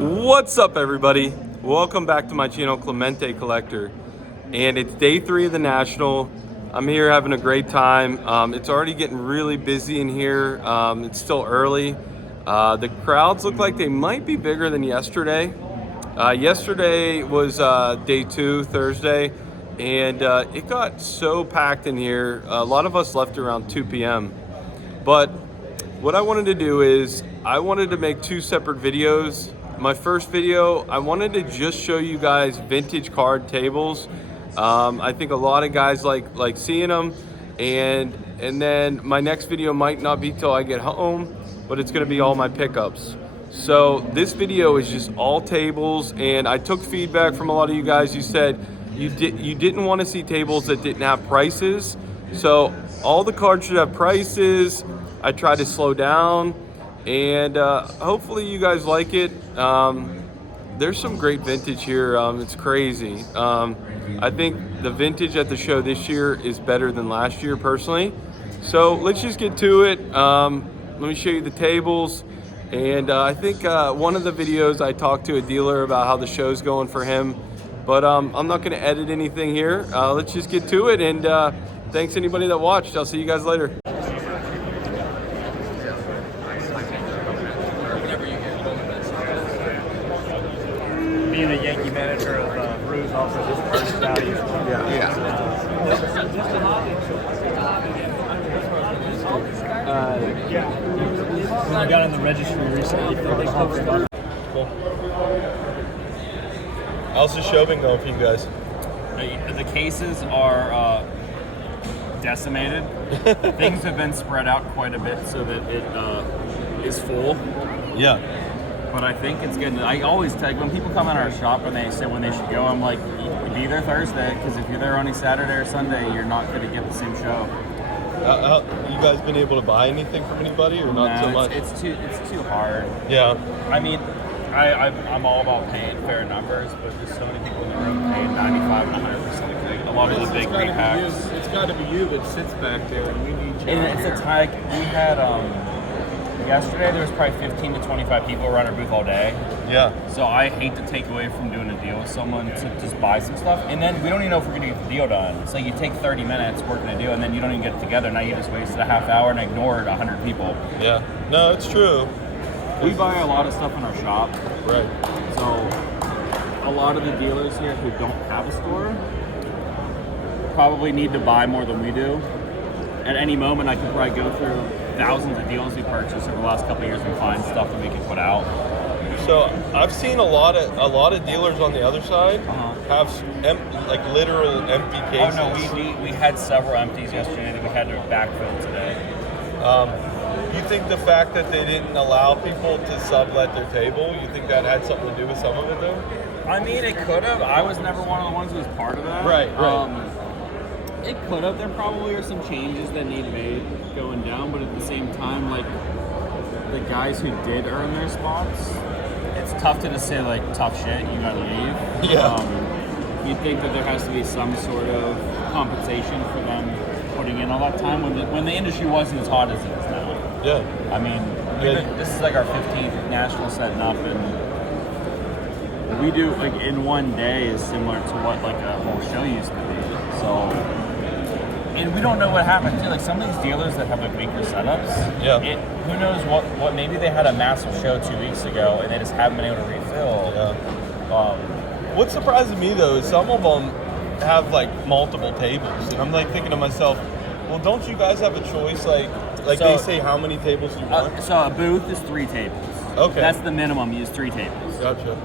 What's up, everybody? Welcome back to my channel, Clemente Collector, and it's day 3 of the National. I'm here having a great time. It's already getting really busy in here. It's still early. The crowds look like they might be bigger than yesterday. Yesterday was day 2, Thursday, and it got so packed in here. A lot of us left around 2 p.m. But what I wanted to do is I wanted to make 2 separate videos. My first video, I wanted to just show you guys vintage card tables. I think a lot of guys like seeing them, and then my next video might not be till I get home, but it's gonna be all my pickups. So this video is just all tables, and I took feedback from a lot of you guys. You said you didn't want to see tables that didn't have prices. So all the cards should have prices. I tried to slow down, and hopefully you guys like it. There's some great vintage here. It's crazy. I think the vintage at the show this year is better than last year personally. So let's just get to it. Let me show you the tables. And I think one of the videos I talked to a dealer about how the show's going for him, but I'm not going to edit anything here. Let's just get to it, and thanks anybody that watched. I'll see you guys later. Being a Yankee manager of Brews also just earns value. When we got on the registry recently for the stuff. Cool. How's the show been going for you guys? The cases are decimated. Things have been spread out quite a bit so that it is full. Yeah. But I think it's good. I always tell when people come in our shop and they say when they should go, I'm like, be there Thursday, because if you're there on a Saturday or Sunday, you're not going to get the same show. You guys been able to buy anything from anybody, or not so much? It's too hard. Yeah. I mean, I'm all about paying fair numbers, but there's so many people in the room paying 95 and 100%. A lot of the big repacks. It's got to be you that sits back there, and we need you. And it's a tie. We had yesterday there was probably 15 to 25 people around our booth all day. Yeah. So I hate to take away from doing a deal with someone to just buy some stuff, and then we don't even know if we're going to get the deal done. So you take 30 minutes working a deal, and then you don't even get it together. Now you just wasted a half hour and ignored 100 people. Yeah. No, it's true. We buy a lot of stuff in our shop. Right. So a lot of the dealers here who don't have a store probably need to buy more than we do. At any moment, I could probably go through thousands of deals we purchased over the last couple of years and find stuff that we can put out. So I've seen a lot of dealers on the other side have like literal empty cases. Oh no, we had several empties yesterday that we had to backfill today. You think the fact that they didn't allow people to sublet their table, you think that had something to do with some of it though? I mean, it could have. I was never one of the ones who was part of that. Right. It could have. There probably are some changes that need made going down, but at the same time, like the guys who did earn their spots, it's tough to just say like tough shit, you gotta leave. Yeah. You'd think that there has to be some sort of compensation for them putting in all that time when the industry wasn't as hot as it is now. Yeah. I mean, this is like our 15th national setting up, and we do like in one day is similar to what like a whole show used to be. So. And we don't know what happened too. Like some of these dealers that have like weaker setups, who knows what maybe they had a massive show 2 weeks ago and they just haven't been able to refill. Yeah. What surprises me though is some of them have like multiple tables, and I'm like thinking to myself, well, don't you guys have a choice? Like so, they say how many tables you want? So a booth is 3 tables. Okay. That's the minimum. Use 3 tables. Gotcha.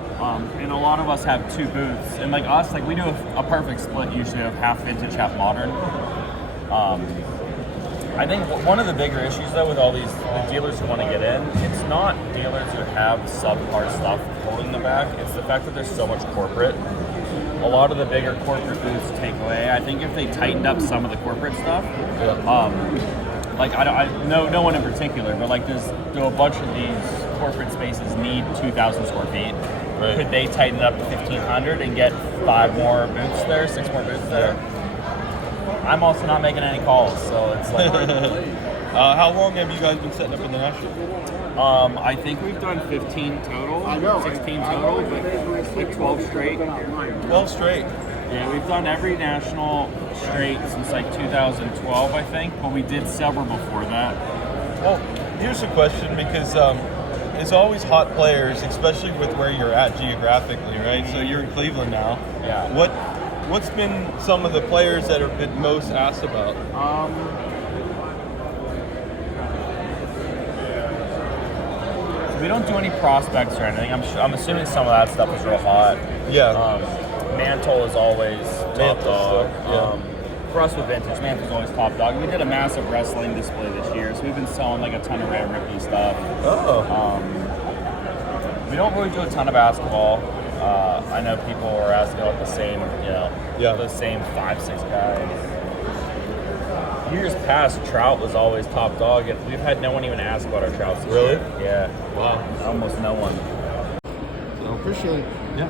And a lot of us have 2 booths, and like us, like we do a perfect split usually of half vintage, half modern. I think one of the bigger issues though with all the dealers who want to get in, it's not dealers who have subpar stuff holding the back, it's the fact that there's so much corporate. A lot of the bigger corporate booths take away. I think if they tightened up some of the corporate stuff, like no one in particular, but like there's a bunch of these corporate spaces need 2,000 square feet. Right. Could they tighten it up to 1,500 and get 5 more booths there, 6 more booths there? I'm also not making any calls, so it's like How long have you guys been setting up in the national? I think we've done 15 total, 16 total, but like 12 straight. 12 straight. Yeah, we've done every national straight since like 2012, I think, but we did several before that. Well, here's a question because it's always hot players, especially with where you're at geographically, right? So you're in Cleveland now. Yeah. What's been some of the players that have been most asked about? So we don't do any prospects or anything. I'm assuming some of that stuff is real hot. Yeah. Mantle is always top Mantle's dog. stuff, yeah. For us with vintage, Mantle's always top dog. We did a massive wrestling display this year, so we've been selling like a ton of rare rookie stuff. Oh. We don't really do a ton of basketball. I know people are asking about the same, the same 5-6 guys. Years past, Trout was always top dog, and we've had no one even ask about our Trouts this Really? year. Yeah. Wow. Almost no one. So appreciate it. Yeah.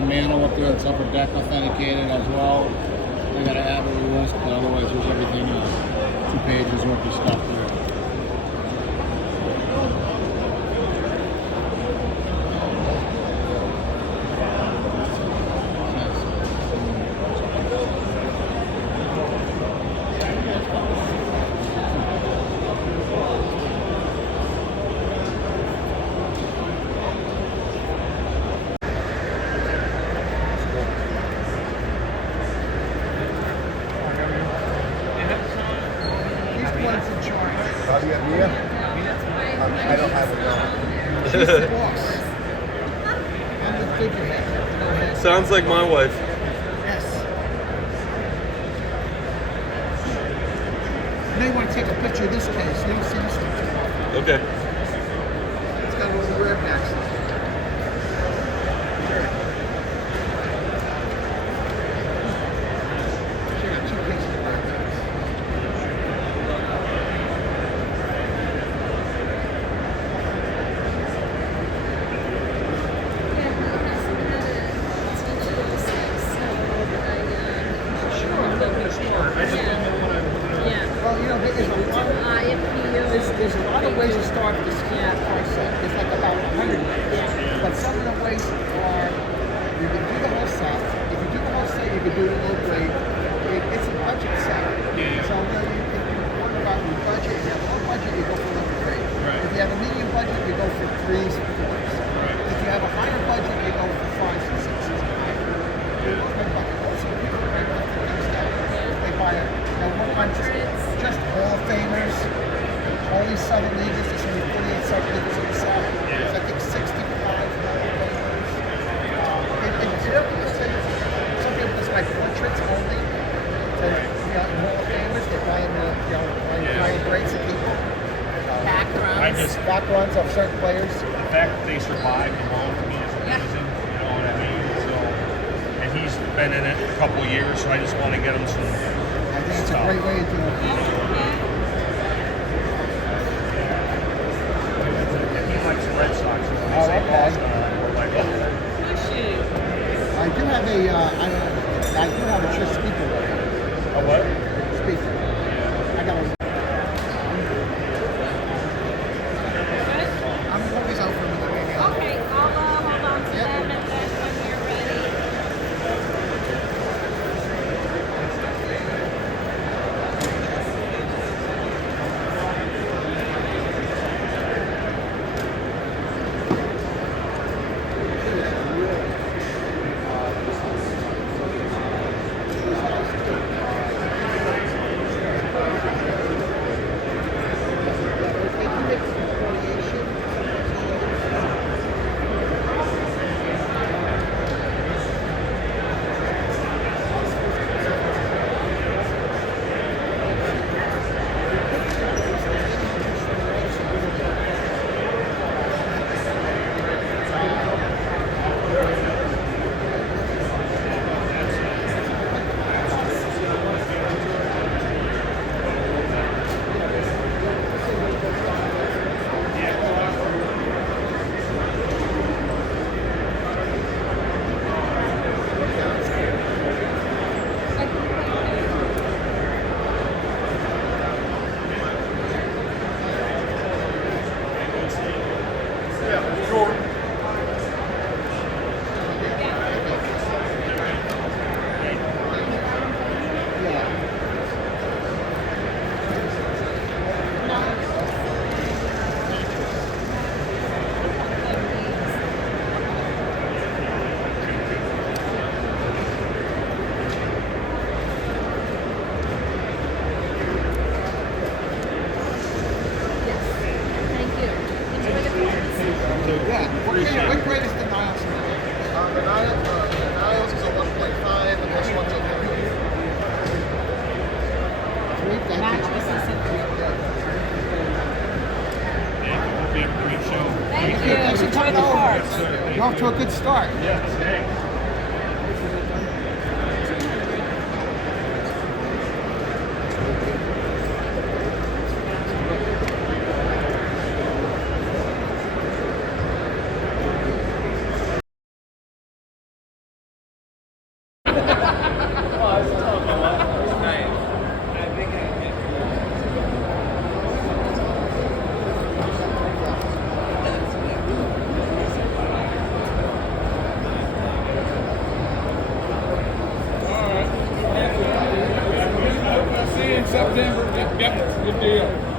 a mantle up there that's upper deck authenticated as well. They got an Avalon list, but otherwise there's everything, 2 pages worth of stuff there. I don't have a dog. She's the boss. I'm the figurehead. Sounds like my wife. Yes. You may want to take a picture of this case. You don't see this one too often. Okay. It's got a little rare back. She got 2 cases of rare backs. Well, you know, there's a lot of ways to start the scan process. There's like about 100 ways. But some of the ways are, you can do the whole set. If you do the whole set, you can do the low grade. It's a budget set. So if you worry about your budget, if you have a low budget, you go for low grade. If you have a medium budget, you go for 3s and 4s. If you have a higher budget, you go for 5s and 6s. They buy one bunch just Hall of Famers, only 7 leaguers, there's only 48 sub-leaguers in the South. There's, I think, 65 Hall of Famers. Some people just buy portraits only. So, Hall of Famers, they buy in the grades of people. Backruns of certain players. The fact that they survived alone to me is amazing. You know what I mean? So, and he's been in it a couple of years, so I just want to get him some. I think it's a great way to do it. He likes the Red Sox. So Oh, okay. or like, I do have a Tris speaker ready. a what? Speaker. I got one. I'm always out for another meeting. Okay, I'll hold on to them and then when you're ready. What grade is the Niles? The Niles is a 1.5 and this one's a 3. Thank you. It'll be a great show. Thank you. Thanks for coming over. You're off to a good start. Yes, thanks. See you in September. Yep, good deal.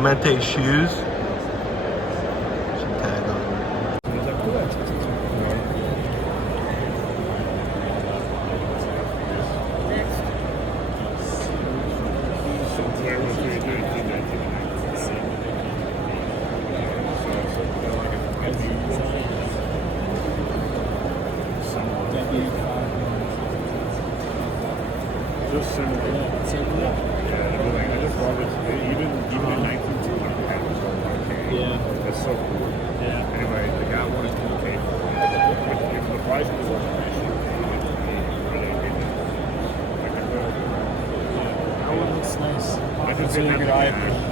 Clemente shoes. Some tag on them. Just similar. Yeah, everything. I just love it. Even in 1902, like the hat was so okay. Yeah. It's so cool. Yeah. Anyway, the guy wanted to pay for it. If the price was an issue, like I will. That one looks nice. I just That's didn't really have good the eye. cash.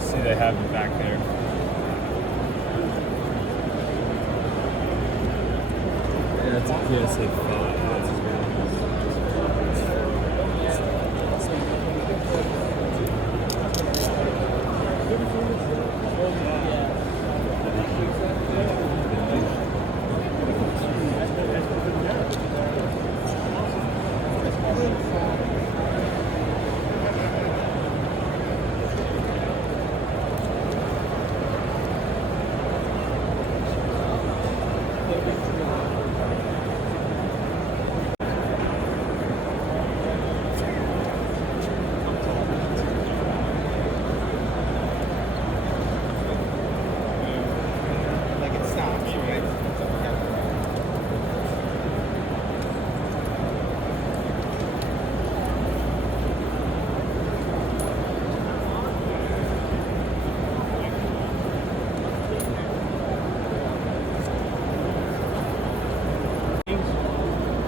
See, they have it back there. Yeah, it's a PSA 5. Like it stops, right?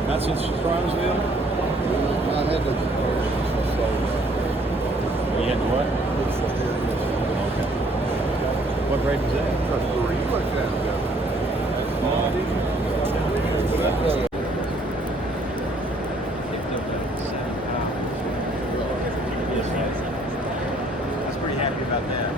Not since Bronzeville? I had to. You had what? What grade was that? I was pretty happy about that.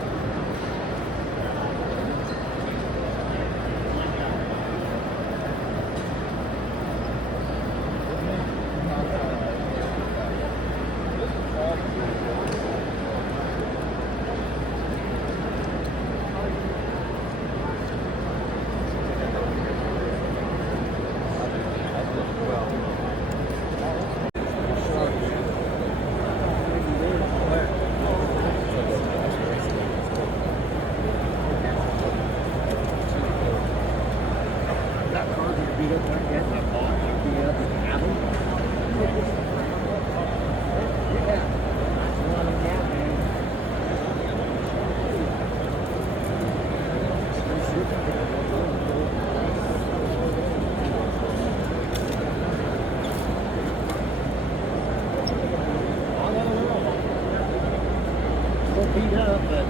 Beat up, but